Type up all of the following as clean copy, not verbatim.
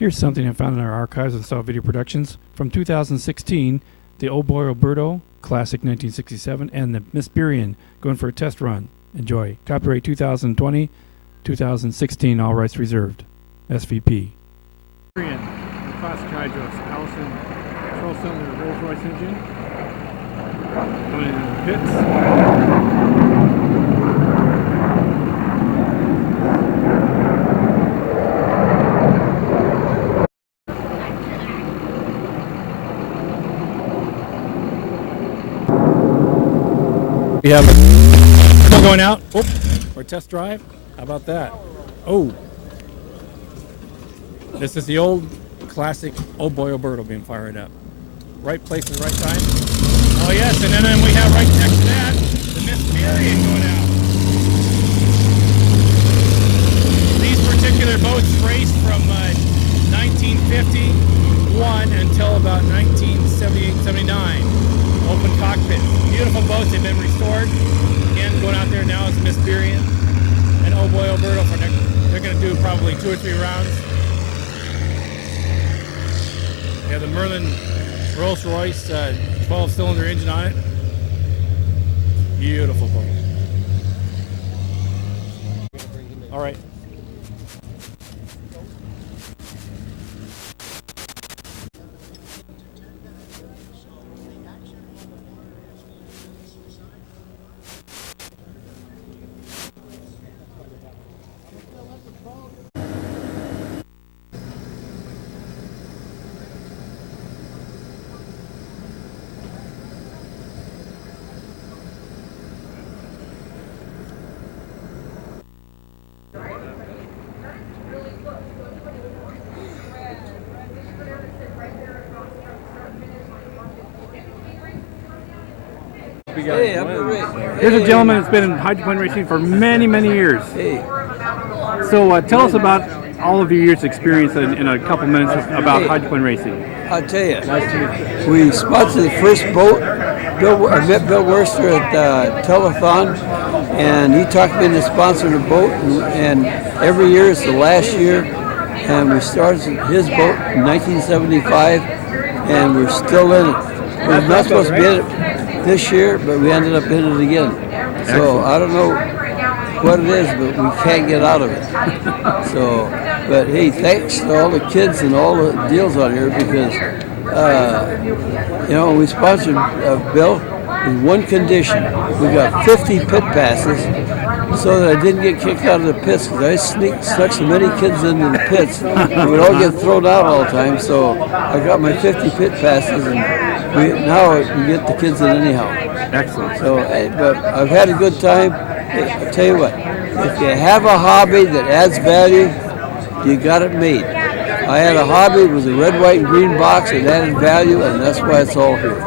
Here's something I found in our archives and saw video productions from 2016, the Oh Boy Oberto, classic 1967, and the Miss Burien going for a test run. Enjoy. Copyright 2020, 2016, all rights reserved. SVP. Burien, the classic hydros, Allison, 12-cylinder Rolls-Royce engine. Going into the pits. We have a going out for test drive. How about that? Oh, this is the old classic Oh Boy Oberto being fired up. Right place at the right time. Oh yes, and then we have right next to that the Miss Burien going out. These particular boats raced from 1951 until about 1978-79. Open cockpit. Beautiful boats. They've been restored. Again, going out there now is Miss Burien and Oh Boy Oberto. They're going to do probably 2 or 3 rounds. They have the Merlin Rolls-Royce 12-cylinder engine on it. Beautiful boat. All right. Hey, I'm Rick. Here's a gentleman that's been in hydroplane racing for many, many years. Hey. So tell us about all of your years' experience in a couple minutes about hydroplane racing. I'll tell you, we sponsored the first boat. I met Bill Worcester at Telethon, and he talked me into sponsoring a boat, and every year is the last year, and we started his boat in 1975, and we're still in it. We're not supposed to be in it this year, but we ended up in it again. So I don't know what it is, but we can't get out of it. So, but hey, thanks to all the kids and all the deals on here, because we sponsored Bill with one condition. We got 50 pit passes so that I didn't get kicked out of the pits, because I snuck so many kids into the pits. We'd all get thrown out all the time, so I got my 50 pit passes, and now we get the kids in anyhow. Excellent. So, but I've had a good time. I'll tell you what, if you have a hobby that adds value, you got it made. I had a hobby, it was a red, white, and green box, it added value, and that's why it's all here.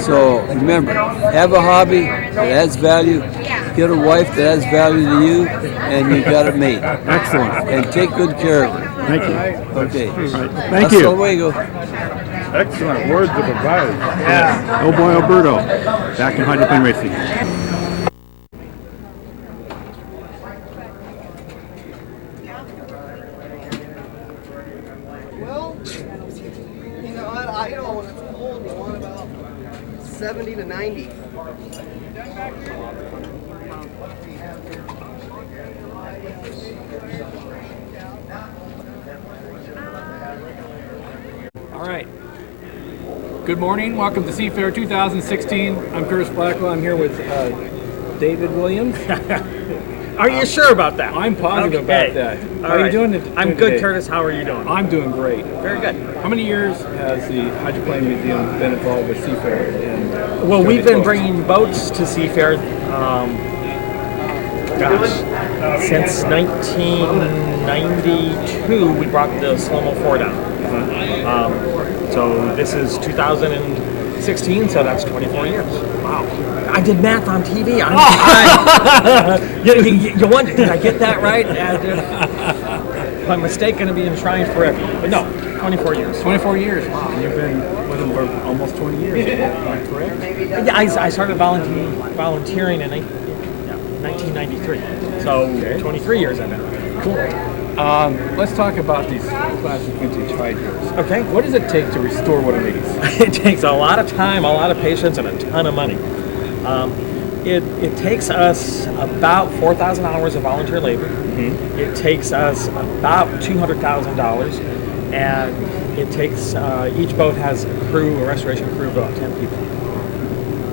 So remember, have a hobby that adds value, get a wife that adds value to you, and you got it made. Excellent. And take good care of her. Thank you. Okay. Right. Thank you. Hasta luego. Excellent words of advice. Yeah. Oh Boy Oberto, back in hydroplane racing. Well, I know when it's cold, you want about 70 to 90. All right. Good morning. Welcome to Seafair 2016. I'm Curtis Blackwell. I'm here with David Williams. Are you sure about that? I'm positive about that. How are you doing today? I'm good, Curtis. How are you doing? I'm doing great. Very good. How many years has the Hydroplane Museum been involved with Seafair? Well, we've been bringing boats to Seafair, since 1992. We brought the Slow-Mo 4 down. So this is 2016, so that's 24 years. Wow. I did math on TV. You wonder, did I get that right? My mistake going to be enshrined forever. But no, 24 years. 24 years. Wow. And you've been with them for almost 20 years. Is that correct? Yeah, I started volunteering in 1993. So 23 years I've been around. Cool. Let's talk about these classic vintage hydros. Okay. What does it take to restore one of these? It takes a lot of time, a lot of patience, and a ton of money. It takes us about 4,000 hours of volunteer labor. It takes us about $200,000, and it takes each boat has a crew, a restoration crew of about 10 people.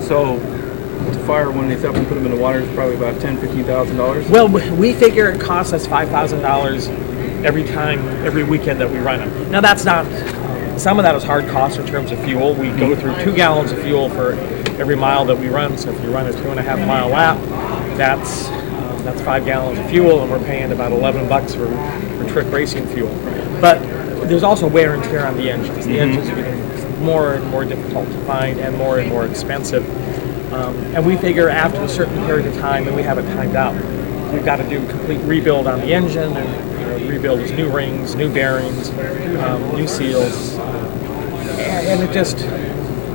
So, to fire one of these up and put them in the water is probably about $10,000-$15,000. Well, we figure it costs us $5,000 every weekend that we run them. Now that's not. Some of that is hard cost in terms of fuel. We go through 2 gallons of fuel for every mile that we run. So if you run a 2.5 mile lap, that's 5 gallons of fuel, and we're paying about $11 for trick racing fuel. But there's also wear and tear on the engines. The engines are getting more and more difficult to find and more expensive. And we figure after a certain period of time, and we have it timed out, we've got to do a complete rebuild on the engine, and rebuild is new rings, new bearings, new seals, and it just,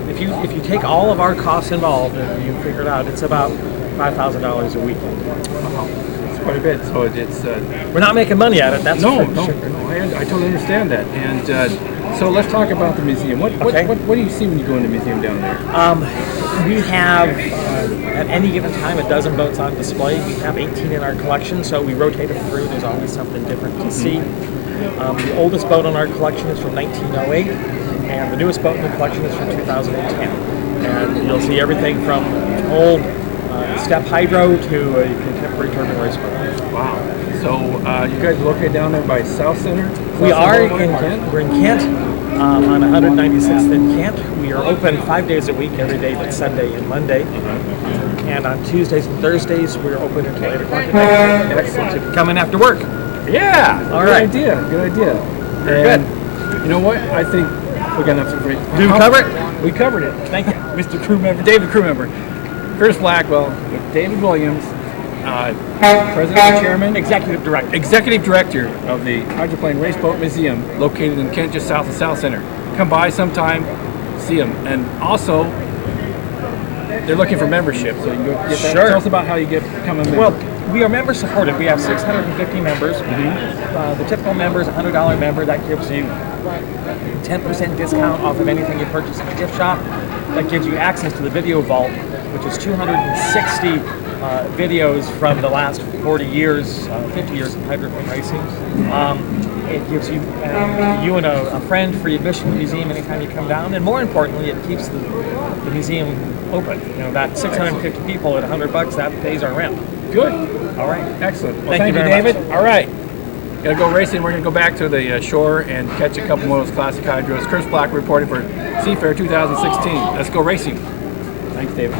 if you take all of our costs involved and you figure it out, it's about $5,000 a weekend. It's quite a bit. So it's We're not making money at it. That's no, for sure. I totally understand that. And so let's talk about the museum. What do you see when you go in the museum down there? We have, at any given time, a dozen boats on display. We have 18 in our collection, so we rotate them through. There's always something different to see. The oldest boat in our collection is from 1908, and the newest boat in the collection is from 2010. And you'll see everything from old step hydro to a contemporary turbine race boat. Wow. So you guys are located down there by South Center? We are in Kent? Kent. We're in Kent, on 196th in Kent. We are open 5 days a week, every day but Sunday and Monday. And on Tuesdays and Thursdays, we're open until 8 o'clock at night. Excellent. If you're coming after work. Yeah. All Good right. idea. Good idea. Very And you know what? I think we got enough to Do we cover it? We covered it. Thank you. Mr. Crew Member, David Crew Member, Curtis Blackwell, with David Williams, President and Chairman, Executive Director. Executive Director of the Hydroplane Raceboat Museum, located in Kent, just south of South Center. Come by sometime, see them. And also, they're looking for membership, so you can go get that. Sure. Tell us about how you become a member. Well, we are member supported. We have 650 members. The typical member is a $100 member. That gives you 10% discount off of anything you purchase in the gift shop. That gives you access to the video vault, which is 260 videos from the last 40 years, 50 years of hydroplane racing. It gives you you and a friend free admission to the museum anytime you come down, and more importantly, it keeps the museum open. That 650 people at $100, that pays our rent. Good. All right. Excellent. Well, Thank you very David. much. All right. Gonna go racing. We're gonna go back to the shore and catch a couple more of those classic hydros. Chris Black reporting for Seafair 2016. Let's go racing. Thanks, David.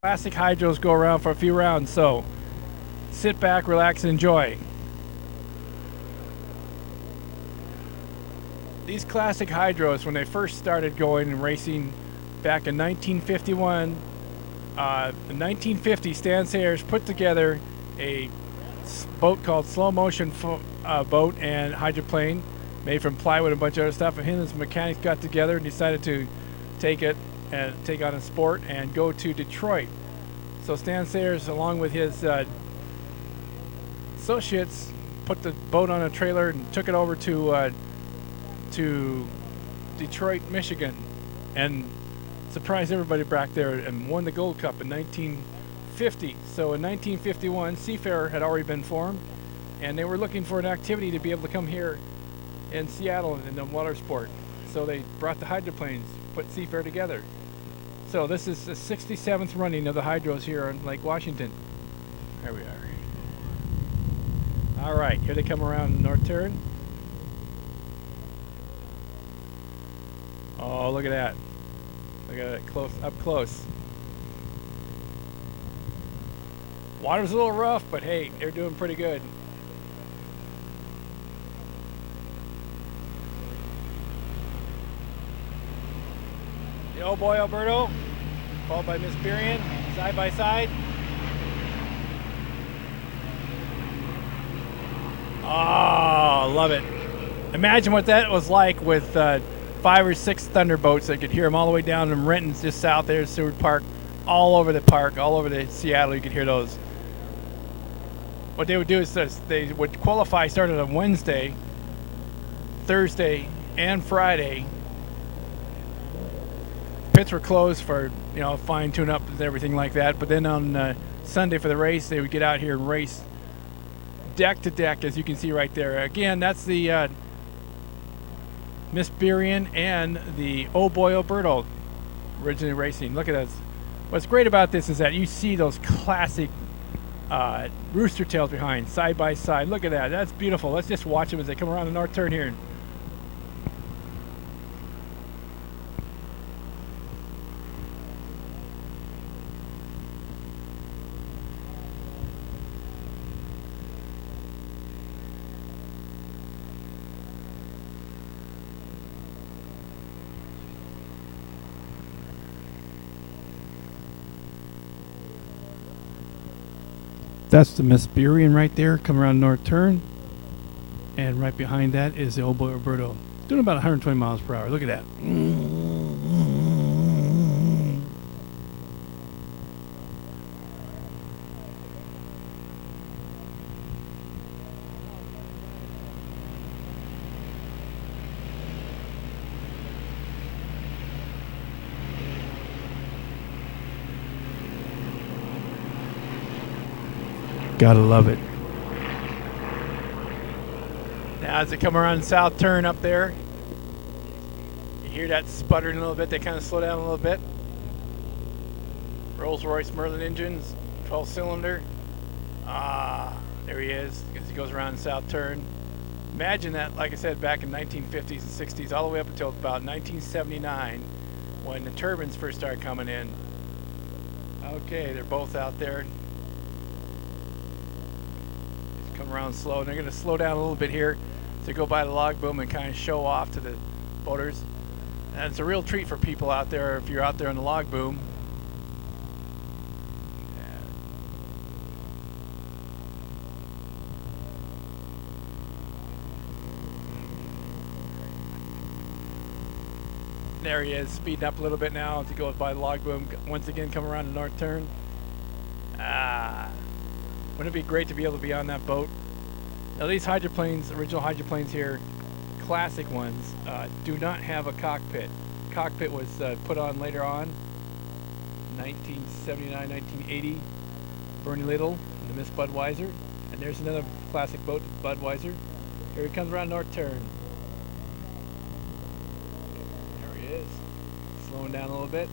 Classic hydros go around for a few rounds, so sit back, relax, and enjoy. These classic hydros, when they first started going and racing back in 1951, in 1950, Stan Sayers put together a boat called Slow Motion Boat and Hydroplane, made from plywood and a bunch of other stuff, and him and his mechanics got together and decided to take it and take on a sport and go to Detroit. So Stan Sayers, along with his associates, put the boat on a trailer and took it over to Detroit, Michigan, and surprised everybody back there and won the Gold Cup in 1950. So in 1951, Seafair had already been formed, and they were looking for an activity to be able to come here in Seattle in the water sport. So they brought the hydroplanes, put Seafair together. So this is the 67th running of the hydros here on Lake Washington. There we are. All right, here they come around North Turn. Oh, look at that. Look at it up close. Water's a little rough, but hey, they're doing pretty good. The Oh Boy Oberto, followed by Miss Burien, side by side. Oh, love it. Imagine what that was like with 5 or 6 Thunderboats. I could hear them all the way down in Renton, just south there, Seward Park, all over the park, all over the Seattle. You could hear those. what they would do is this, they would qualify started on Wednesday, Thursday, and Friday. Pits were closed for, you know, fine tune up and everything like that. But then on Sunday for the race, they would get out here and race deck to deck, as you can see right there. Again, that's the Miss Burien and the Oh Boy Oberto originally racing. Look at this. What's great about this is that you see those classic rooster tails behind, side by side. Look at that. That's beautiful. Let's just watch them as they come around the north turn here. That's the Miss Burien right there, coming around north turn. And right behind that is the Oh Boy Oberto. Doing about 120 miles per hour. Look at that. Gotta love it. Now as they come around the south turn up there, you hear that sputtering a little bit. They kind of slow down a little bit. Rolls-Royce Merlin engines, 12-cylinder. Ah, there he is as he goes around the south turn. Imagine that, like I said, back in 1950s and 60s, all the way up until about 1979, when the turbines first started coming in. Okay, they're both out there. Come around slow, and they're going to slow down a little bit here to go by the log boom and kind of show off to the boaters. And it's a real treat for people out there if you're out there on the log boom. There he is, speeding up a little bit now as he goes by the log boom. Once again, come around the north turn. Wouldn't it be great to be able to be on that boat? Now these hydroplanes, original hydroplanes here, classic ones, do not have a cockpit. Cockpit was put on later on, 1979, 1980. Bernie Little, the Miss Budweiser. And there's another classic boat, Budweiser. Here he comes around north turn. There he is, slowing down a little bit.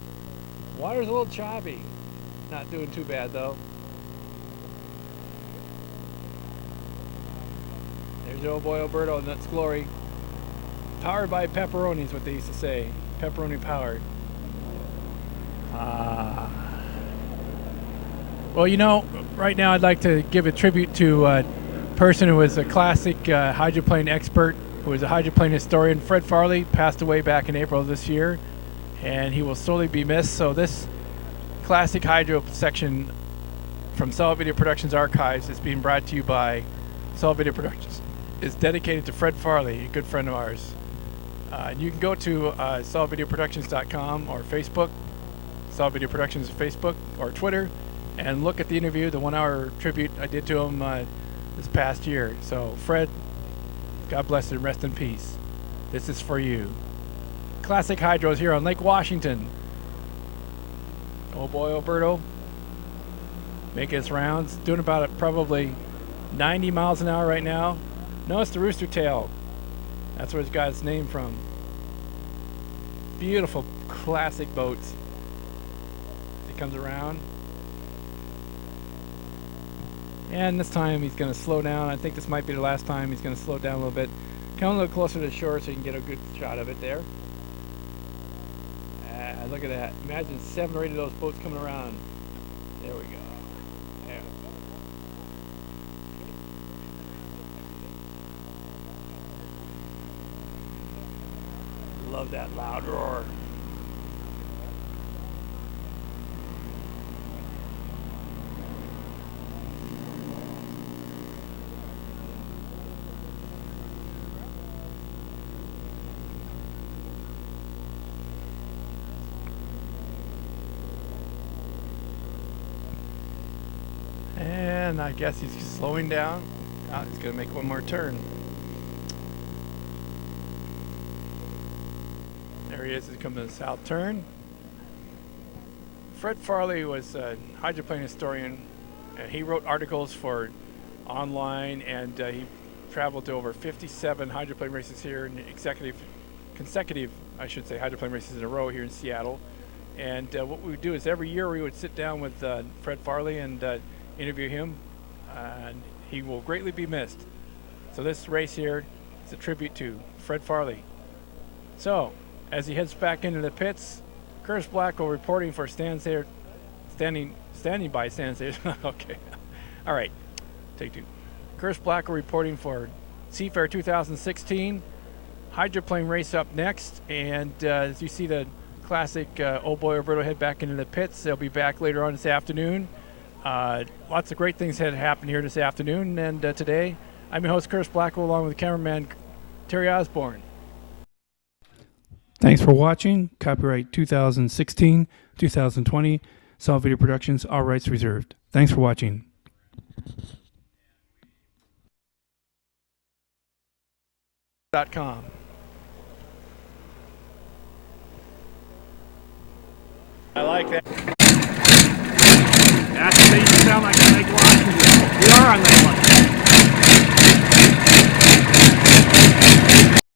Water's a little choppy. Not doing too bad though. There's Oh Boy Oberto and that's glory. Powered by pepperoni is what they used to say. Pepperoni powered. Well, you know, right now I'd like to give a tribute to a person who was a classic hydroplane expert, who was a hydroplane historian. Fred Farley passed away back in April of this year, and he will sorely be missed. So this classic hydro section from Solid Video Productions Archives is being brought to you by Solid Video Productions. Is dedicated to Fred Farley, a good friend of ours. You can go to solidvideoproductions.com or Facebook, Solid Video Productions Facebook or Twitter, and look at the interview, the 1-hour tribute I did to him this past year. So Fred, God bless and rest in peace. This is for you. Classic hydros here on Lake Washington. Oh Boy Oberto, making his rounds, doing about probably 90 miles an hour right now. Notice the rooster tail. That's where it's got its name from. Beautiful classic boats. He comes around. And this time he's going to slow down. I think this might be the last time he's going to slow down a little bit. Come a little closer to the shore so you can get a good shot of it there. Look at that. Imagine 7 or 8 of those boats coming around. There we go. There. Love that loud roar. and I guess he's slowing down. He's going to make one more turn. There he is. He's coming to the south turn. Fred Farley was a hydroplane historian, and he wrote articles for online, and he traveled to over 57 hydroplane races here, and consecutive, I should say, hydroplane races in a row here in Seattle. And what we would do is every year we would sit down with Fred Farley and interview him, and he will greatly be missed. So this race here is a tribute to Fred Farley. So as he heads back into the pits, Curtis Blackwell reporting for standing by Stan Sayers. Okay, all right, take two. Curtis Blackwell reporting for Seafair 2016. Hydroplane race up next, and as you see the classic Oh Boy Oberto head back into the pits. They'll be back later on this afternoon. Lots of great things had happened here this afternoon and today. I'm your host, Curtis Blackwell, along with cameraman Terry Osborne. Thanks for watching. Copyright 2016, 2020. Solid Video Productions. All rights reserved. Thanks for watching. .com. I like that. That's what they sound like on Lake Washington. We are on Lake Washington.